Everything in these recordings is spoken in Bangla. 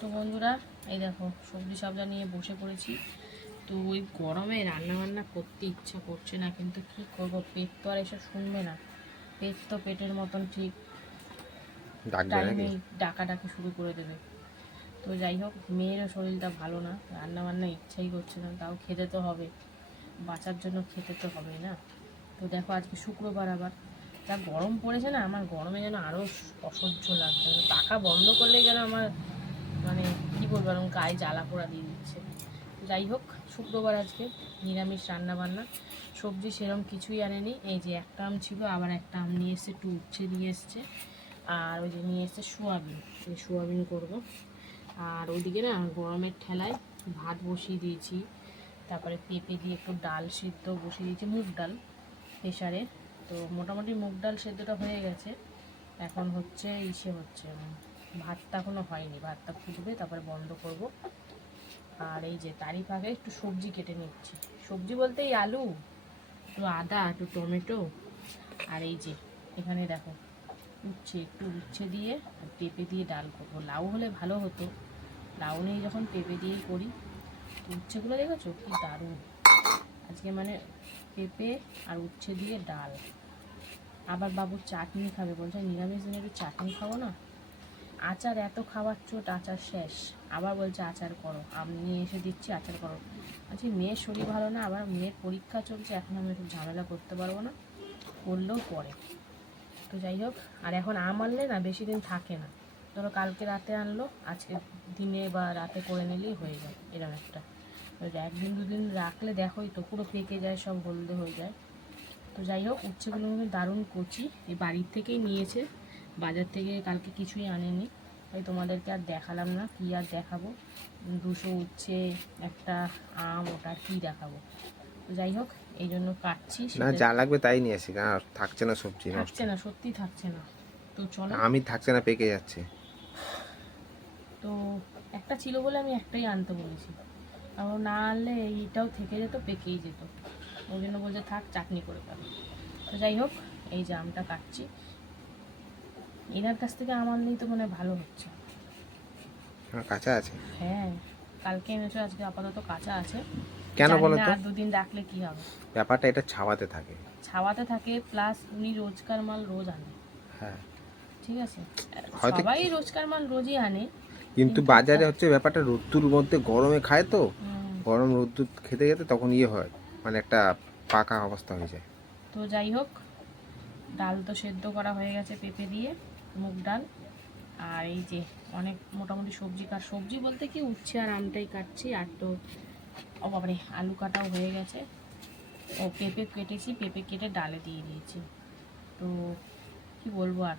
তো বন্ধুরা এই দেখো সবজি সবজা নিয়ে বসে পড়েছি। তো ওই গরমে রান্না বান্না করতে ইচ্ছা করছে না কিন্তু কি করব? পেট তো আর এসব শুনবে না। পেট তো পেটের মতন ঠিক টাইমে ডাকাডাকি শুরু করে দেবে। তো যাই হোক মেয়েরও শরীরটা ভালো না রান্না বান্না ইচ্ছাই করছে না তাও খেতে তো হবে। বাঁচার জন্য খেতে তো হবে না। তো দেখো আজকে শুক্রবার আবার। যা গরম পড়েছে না আমার গরমে যেন আরও অসহ্য লাগছে। পাখা বন্ধ করলেই যেন আমার মানে কী বলব, এরকম গায়ে জ্বালা পোড়া দিয়ে দিচ্ছে। যাই হোক, শুক্রবার আজকে নিরামিষ রান্না বান্না সবজি সেরকম কিছুই আনেনি। এই যে একটা আম ছিল, আবার একটা আম নিয়ে এসছে, একটু উচ্ছে দিয়ে এসছে। আর ওই যে নিয়ে এসছে সোয়াবিন সোয়াবিন করব। আর ওইদিকে না, গরমের ঠেলায় ভাত বসিয়ে দিয়েছি। তারপরে পেঁপে দিয়ে একটু ডাল সিদ্ধ বসিয়ে দিয়েছি, মুগ ডাল প্রেশারে তো মোটামুটি মুগ ডাল সেদ্ধটা হয়ে গেছে। এখন হচ্ছে, ইসে হচ্ছে ভাতটা এখনও হয়নি, ভাতটা ফুটবে, তারপরে বন্ধ করব। আর এই যে তারই ফাঁকে একটু সবজি কেটে নিচ্ছি। সবজি বলতে এই আলু, একটু আদা, একটু টমেটো, আর এই যে এখানে দেখো, উচ্ছে, একটু উচ্ছে দিয়ে আর পেঁপে দিয়ে ডাল করব। লাউ হলে ভালো হতো, লাউ নেই যখন পেঁপে দিয়েই করি। উচ্ছেগুলো দেখেছ? কি দারুণ! আজকে মানে পেঁপে আর উচ্ছে দিয়ে ডাল। আবার বাবু চাটনি খাবে, বলছে নিরামিষ দিনে একটু চাটনি খাব না? আচার এত খাওয়ার চোট, আচার শেষ। আবার বলছে, আচার করো। আমি নিয়ে এসে দিচ্ছি, আচার করো। আচ্ছা মেয়ের শরীর ভালো না, আবার মেয়ের পরীক্ষা চলছে, এখন আমি একটু ঝামেলা করতে পারব না। করলেও পরে। তো যাই হোক, আর এখন আম আনলে না, বেশি দিন থাকে না। ধরো কালকে রাতে আনলো, আজকে দিনে বা রাতে করে নিলেই হয়ে যায় এরকম একটা। একদিন, দুদিন রাখলে দেখোই তো, পুরো পেকে যায়, সব হলদে হয়ে যায়। তো যাই হোক, উচ্ছেগুলো দারুণ কচি এই বাড়ির থেকেই নিয়েছে। বাজার থেকে কালকে কিছুই আনেনি তাই তোমাদেরকে আর দেখালাম না কী আর দেখাবো। দুশো উচ্ছে একটা আম ওটা কী দেখাবো। তো যাই হোক এই জন্য কাটছি না যা লাগবে তাই নিয়ে আসি না থাকছে না সবজি থাকছে না সত্যি থাকছে না। তো চলো। আমি থাকছে না পেকে যাচ্ছে। তো একটা ছিল বলে আমি একটাই আনতে বলেছি। কারণ না আনলে এইটাও থেকে যেত পেকেই যেত। ওই জন্য বলছে থাক চাটনি করে ফেলো তো যাই হোক এই যে আমটা কাটছি। এনার কাছ থেকে আমার নেই তো মানে ভালো হচ্ছে। কাঁচা আছে? হ্যাঁ কালকে এনেছো আজকে আপাতত কাঁচা আছে। কেন বলো তো? আর দুদিন রাখলে কি হবে। ব্যাপারটা এটা ছাওয়াতে থাকে। ছাওয়াতে থাকে প্লাস উনি রোজকার মাল রোজ আনে। হ্যাঁ। ঠিক আছে? হয়তো- সবাই রোজকার মাল রোজই আনে। কিন্তু বাজারে হচ্ছে ব্যাপারটা রোদ্দুর মধ্যে গরমে খায় তো গরম রোদ্দুর খেতে খেতে তখন ইয়ে হয় মানে একটা পাকা অবস্থা হয়ে যায়। তো যাই হোক ডাল তো সেদ্ধ করা হয়ে গেছে পেঁপে দিয়ে। মুগ ডাল আর এই যে অনেক মোটামুটি সবজি কাট সবজি বলতে কি উচ্ছে আর আমটাই কাটছি আর তো, ও বাবারে, আলু কাটাও হয়ে গেছে। ও পেঁপে কেটেছি, পেঁপে কেটে ডালে দিয়ে দিয়েছি। তো কি বলব আর,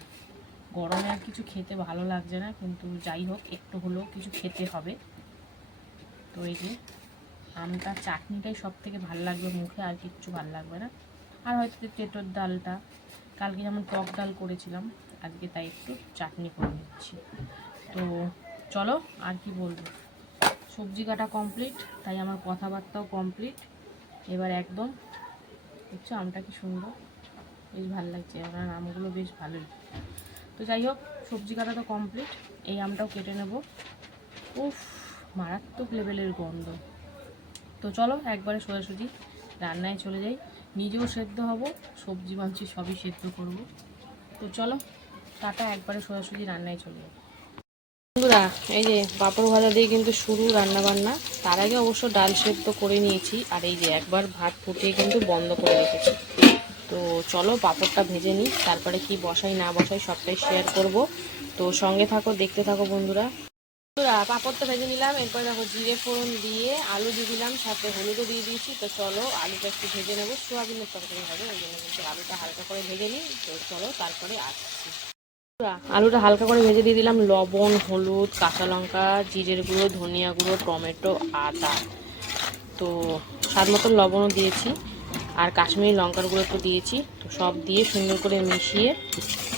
গরমে আর কিছু খেতে ভালো লাগছে না, কিন্তু যাই হোক, একটু হলেও কিছু খেতে হবে। তো এই যে আমটা, চাটনিটাই সব থেকে ভালো লাগবে মুখে, আর কিচ্ছু ভালো লাগবে না। আর হয়তো যে তেঁতোর ডালটা, কালকে যেমন টক ডাল করেছিলাম আজকে তাই একটু চাটনি করে নিচ্ছি। তো চলো, আর কি বলব? সবজি কাটা কমপ্লিট তাই আমার কথাবার্তাও কমপ্লিট এবার একদম, দেখছ আমটা কি সুন্দর? বেশ ভালো লাগছে আমার আমগুলো বেশ ভালোই। তো যাই হোক, সবজি কাটা তো কমপ্লিট এই আমটাও কেটে নেব। উফ, মারাত্মক লেভেলের গন্ধ। তো চলো, একবারে সোজাসুজি রান্নায় চলে যাই। নিজেও সেদ্ধ হব, সবজি মাংস সবই সেদ্ধ করব। তো চলো টাটা একবারে সোজাসুজি রান্নায় চলে যাই বন্ধুরা, এই যে পাঁপড় ভাজা দিয়ে কিন্তু শুরু রান্না বান্না তার আগে অবশ্য ডাল সেদ্ধ করে নিয়েছি, আর এই যে একবার ভাত ফুটিয়ে কিন্তু বন্ধ করে রেখেছি। তো চলো পাঁপড়টা ভেজে নিই, তারপরে কি বসাই না বসাই সবটাই শেয়ার করব। তো সঙ্গে থাকো, দেখতে থাকো বন্ধুরা। বন্ধুরা, পাঁপড়টা ভেজে নিলাম, এরপর দেখো জিরে ফোড়ন দিয়ে আলু দিয়ে দিলাম, সাথে হলুদও দিয়ে দিয়েছি। তো চলো আলুটা একটু ভেজে নেব, সোয়াবিনের তরকারি হবে, ওই জন্য কিন্তু আলুটা হালকা করে ভেজে নিই। তো চলো তারপরে আসছি। আলুটা হালকা করে ভেজে দিয়ে দিলাম। লবণ, হলুদ, কাঁচা লঙ্কা, জিরের গুঁড়ো, ধনিয়া গুঁড়ো, টমেটো, আদা। তো স্বাদ মতন লবণও দিয়েছি। আর কাশ্মীরি লঙ্কার গুঁড়ো একটু দিয়েছি। তো সব দিয়ে সুন্দর করে মিশিয়ে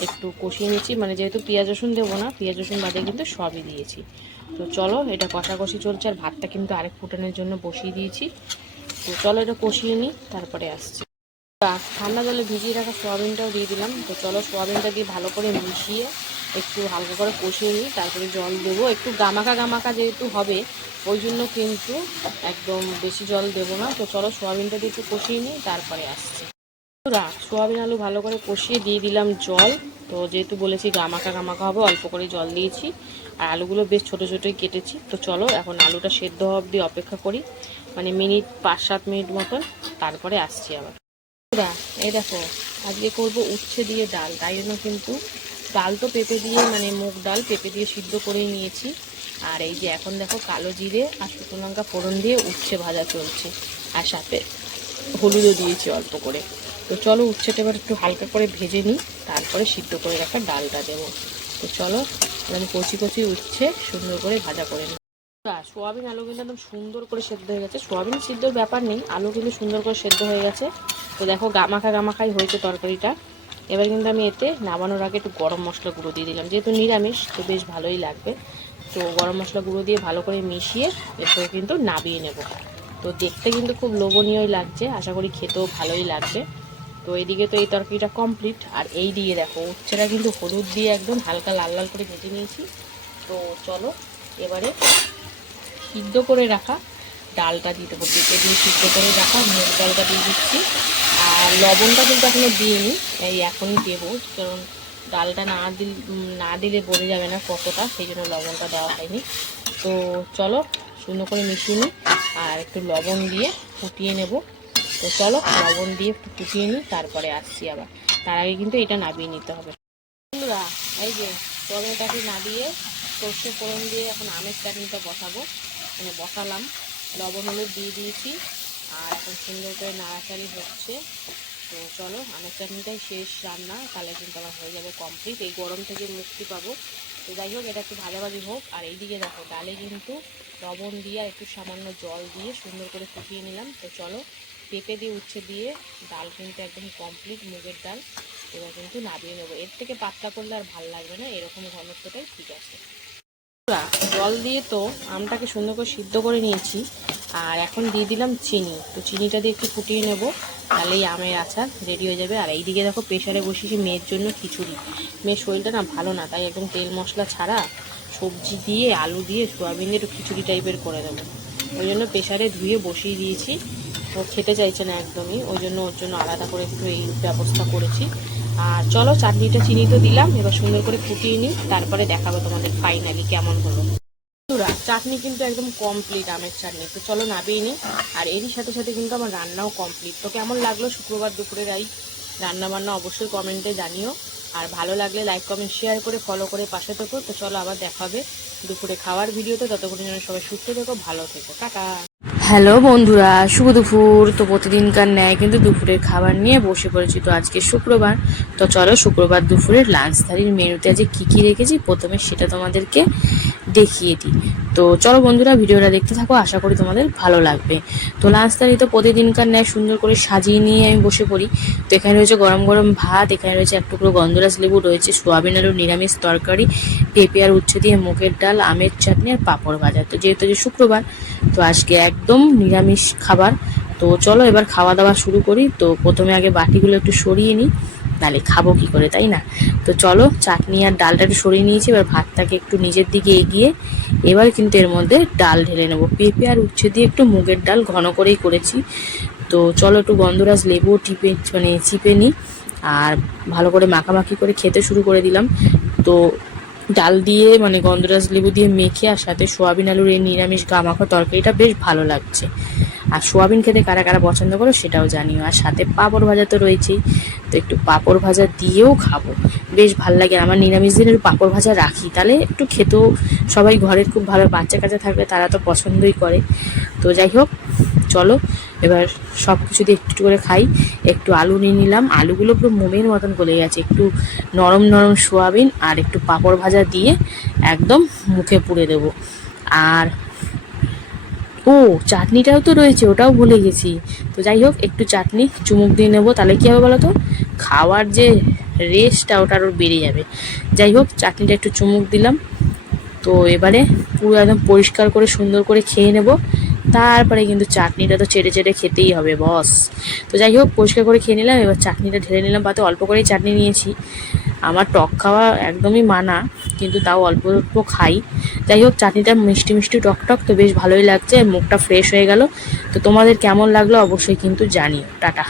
একটু কষিয়ে নিচ্ছি। মানে যেহেতু পেঁয়াজ, রসুন দেবো না, পেঁয়াজ, রসুন বাদে কিন্তু সবই দিয়েছি। তো চলো, এটা কষাকষি চলছে। আর ভাতটা কিন্তু আরেক ফুটানোর জন্য বসিয়ে দিয়েছি। তো চলো এটা কষিয়ে নিই, তারপরে আসছি। তা ঠান্ডা জলে ভিজিয়ে রাখা সোয়াবিনটাও দিয়ে দিলাম। তো চলো সোয়াবিনটা দিয়ে ভালো করে মিশিয়ে একটু হালকা করে কষিয়ে নিই, তারপরে জল দেবো। একটু গামাকা গামাকা যেহেতু হবে, ওই জন্য কিন্তু একদম বেশি জল দেবো না। তো চলো সোয়াবিনটা দিয়ে একটু কষিয়ে নিই, তারপরে আসছি। সোয়াবিন আলু ভালো করে কষিয়ে দিয়ে দিলাম জল। তো যেহেতু বলেছি গামাকা গামাকা হবে, অল্প করে জল দিয়েছি। আর আলুগুলো বেশ ছোটো ছোটোই কেটেছি। তো চলো এখন আলুটা সেদ্ধ অবধি অপেক্ষা করি। মানে মিনিট পাঁচ সাত মিনিট মতন, তারপরে আসছি আবার। বন্ধুরা, এই দেখো আজকে করব উচ্ছে দিয়ে ডাল তাই জন্য কিন্তু ডাল তো পেঁপে দিয়ে মানে মুগ ডাল পেঁপে দিয়ে সিদ্ধ করেই নিয়েছি। আর এই যে এখন দেখো কালো জিরে আর শুকনো লঙ্কা ফোড়ন দিয়ে উচ্ছে ভাজা চলছে আর সাথে হলুদও দিয়েছি অল্প করে। তো চলো উচ্ছেটা এবার একটু হালকা করে ভেজে নিই তারপরে সিদ্ধ করে রাখা ডালটা দেবো। তো চলো আমি কচি কচি উচ্ছে সুন্দর করে ভাজা করে নিই। আচ্ছা, সোয়াবিন আলু কিন্তু একদম সুন্দর করে সেদ্ধ হয়ে গেছে। সোয়াবিন সিদ্ধর ব্যাপার নেই আলু কিন্তু সুন্দর করে সেদ্ধ হয়ে গেছে। তো দেখো গামাখা গামাখাই হয়েছে তরকারিটা। এবার কিন্তু আমি এতে নামানোর আগে একটু গরম মশলা গুঁড়ো দিয়ে দিলাম। যেহেতু নিরামিষ, তো বেশ ভালোই লাগবে। তো গরম মশলা গুঁড়ো দিয়ে ভালো করে মিশিয়ে এরপরে কিন্তু নাবিয়ে নেব। তো দেখতে কিন্তু খুব লোভনীয়ই লাগছে। আশা করি খেতেও ভালোই লাগবে। তো এইদিকে তো এই তরকারিটা কমপ্লিট আর এই দিকে দেখো, উচ্ছেটা কিন্তু হলুদ দিয়ে একদম হালকা লাল লাল করে ভেজে নিয়েছি। তো চলো, এবারে সিদ্ধ করে রাখা ডালটা দিয়ে দেবো, পেঁপে দিয়ে সিদ্ধ করে রাখা, মুগ ডালটা দিয়ে দিচ্ছি। আর লবণটা কিন্তু এখনও দিইনি এই এখনই দেবো, কারণ ডালটা না দিল না দিলে বোঝা যাবে না কতটা, সেই জন্য লবণটা দেওয়া হয়নি। তো চলো সুন্দর করে মিশিয়ে নিই, আর একটু লবণ দিয়ে ফুটিয়ে নেব। তো চলো, লবণ দিয়ে একটু ফুটিয়ে নিই, তারপরে আসছি আবার। তার আগে কিন্তু এটা নাবিয়ে নিতে হবে। বন্ধুরা, এই যে টমেটোটাকে নাবিয়ে সর্ষে ফোড়ন দিয়ে এখন আমের চাটনিটা বসাবো। মানে বসালাম। লবণ, হলুদ দিয়ে দিয়েছি। আর এখন সুন্দর করে নাড়াচাড়ি হচ্ছে। তো চলো আমের চাটনিটাই শেষ রান্না, তাহলে কিন্তু আমার হয়ে যাবে কমপ্লিট এই গরম থেকে মুক্তি পাবো। তো যাই হোক, এটা একটু ভাজাভাজি হোক। আর এইদিকে দেখো, ডালে কিন্তু লবণ দিয়ে আর একটু সামান্য জল দিয়ে সুন্দর করে ফুটিয়ে নিলাম। তো চলো, পেঁপে দিয়ে উচ্ছে দিয়ে ডাল কিন্তু একদম কমপ্লিট মুগের ডাল। এবার কিন্তু নামিয়ে নেব। এর থেকে পাতলা করলে আর ভালো লাগবে না, এরকম ঘনত্বটাই ঠিক আছে। জল দিয়ে তো আমটাকে সুন্দর করে সিদ্ধ করে নিয়েছি, আর এখন দিয়ে দিলাম চিনি। তো চিনিটা দিয়ে একটু ফুটিয়ে নেব তাহলেই আমের আচার রেডি হয়ে যাবে। আর এইদিকে দেখো প্রেশারে বসিয়েছি মেয়ের জন্য খিচুড়ি। মেয়ের শরীরটা না ভালো না, তাই একদম তেল মশলা ছাড়া সবজি দিয়ে, আলু দিয়ে, সোয়াবিন দিয়ে একটু খিচুড়ি টাইপের করে দেবো ওই জন্য প্রেশারে ধুয়ে বসিয়ে দিয়েছি। ও খেতে চাইছে না একদমই, ওই জন্য ওর জন্য আলাদা করে একটু এই ব্যবস্থা করেছি। আর চলো চাটনিটা চিনি তো দিলাম এবার সুন্দর করে ফুটিয়ে নিই তারপরে দেখাবো তোমাদের ফাইনালি কেমন হলো। বন্ধুরা, চাটনি কিন্তু একদম কমপ্লিট আমের চাটনি তো চলো নাবিয়ে নিই। আর এরই সাথে সাথে কিন্তু আমার রান্নাও কমপ্লিট তো কেমন লাগল শুক্রবার দুপুরের রান্না বান্না অবশ্যই কমেন্টে জানিও। আর ভালো লাগলে লাইক কমেন্ট শেয়ার করে ফলো করে পাশে থেকো। তো চলো আবার দেখা হবে দুপুরে খাওয়ার ভিডিওতে ততক্ষণের জন্য সবাই সুস্থ থেকো ভালো থেকো। টাটা! হ্যালো বন্ধুরা, শুভ দুপুর। তো প্রতিদিনকার ন্যায় কিন্তু দুপুরের খাবার নিয়ে বসে পড়েছি। তো আজকে শুক্রবার। তো চলো শুক্রবার দুপুরের লাঞ্চ থালির মেনুতে আজকে কী কী রেখেছি? প্রথমে সেটা তোমাদেরকে দেখিয়ে দিই। তো চলো বন্ধুরা, ভিডিওটা দেখতে থাকো, আশা করি তোমাদের ভালো লাগবে। তো লাঞ্চ থালি তো প্রতিদিনকার ন্যায় সুন্দর করে সাজিয়ে নিয়ে আমি বসে পড়ি। তো এখানে রয়েছে গরম গরম ভাত, এখানে রয়েছে এক টুকরো গন্ধরাজ লেবু, রয়েছে সোয়াবিন আলুর নিরামিষ তরকারি, পেঁপে আর উচ্ছে দিয়ে মুগের ডাল, আমের চাটনি আর পাঁপড় ভাজা। তো যেহেতু যে শুক্রবার, তো আজকে একদম নিরামিষ খাবার। তো চলো এবার খাওয়া দাওয়া শুরু করি। তো প্রথমে আগে বাটিগুলো একটু সরিয়ে নিই। নাহলে খাব কি করে, তাই না? তো চলো, চাটনি আর ডালটা একটু সরিয়ে নিয়েছি, এবার ভাতটাকে একটু নিজের দিকে এগিয়ে এবার কিন্তু এর মধ্যে ডাল ঢেলে নেব। পেঁপে আর উচ্ছে দিয়ে একটু মুগের ডাল ঘন করেই করেছি। তো চলো একটু গন্ধরাজ লেবু টিপে মানে চিপে নিই। আর ভালো করে মাখামাখি করে খেতে শুরু করে দিলাম। তো ডাল দিয়ে মানে গন্ধরাজ লেবু দিয়ে মেখে আর সাথে সোয়াবিন আলুর এই নিরামিষ গা মাখা তরকারিটা বেশ ভালো লাগছে। আর সোয়াবিন খেতে কারা কারা পছন্দ করো সেটাও জানিও। আর সাথে পাঁপড় ভাজা তো রয়েছেই। তো একটু পাঁপড় ভাজা দিয়েও খাব। বেশ ভালো লাগে আমার নিরামিষ দিনের পাঁপড় ভাজা রাখি। তাহলে একটু খেতেও সবাই ঘরের খুব ভালো বাচ্চা কাচ্চা থাকলে তারা তো পছন্দই করে। তো যাই হোক, চলো, এবার সব কিছু দিয়ে একটু করে খাই। একটু আলু নিয়ে নিলাম। আলুগুলো পুরো মোমের মতন গলে গেছে। একটু নরম নরম সোয়াবিন আর একটু পাঁপড় ভাজা দিয়ে একদম মুখে পুড়ে দেব। আর ও, চাটনিটাও তো রয়েছে, ওটাও ভুলে গেছি। তো যাই হোক, একটু চাটনি, চুমুক দিয়ে নেব, তাহলে কী হবে বলো তো খাওয়ার যে রেস্টটা ওটা আরও বেড়ে যাবে। যাই হোক, চাটনিটা একটু চুমুক দিলাম। তো এবারে পুরো একদম পরিষ্কার করে, সুন্দর করে খেয়ে নেব। তারপরে কিন্তু চাটনিটা তো চেটে চেটে খেতেই হবে, বস। তো যাই হোক, পরিষ্কার করে খেয়ে নিলাম, এবার চাটনিটা ঢেলে নিলাম, পাতে অল্প করেই চাটনি নিয়েছি। আমার টক খাওয়া একদমই মানা, কিন্তু তাও অল্প অল্প খাই। যাই হোক, চাটনিটা মিষ্টি মিষ্টি টক টক, তো বেশ ভালোই লাগছে, মুখটা ফ্রেশ হয়ে গেল। তো তোমাদের কেমন লাগল অবশ্যই কিন্তু জানিও। টাটা।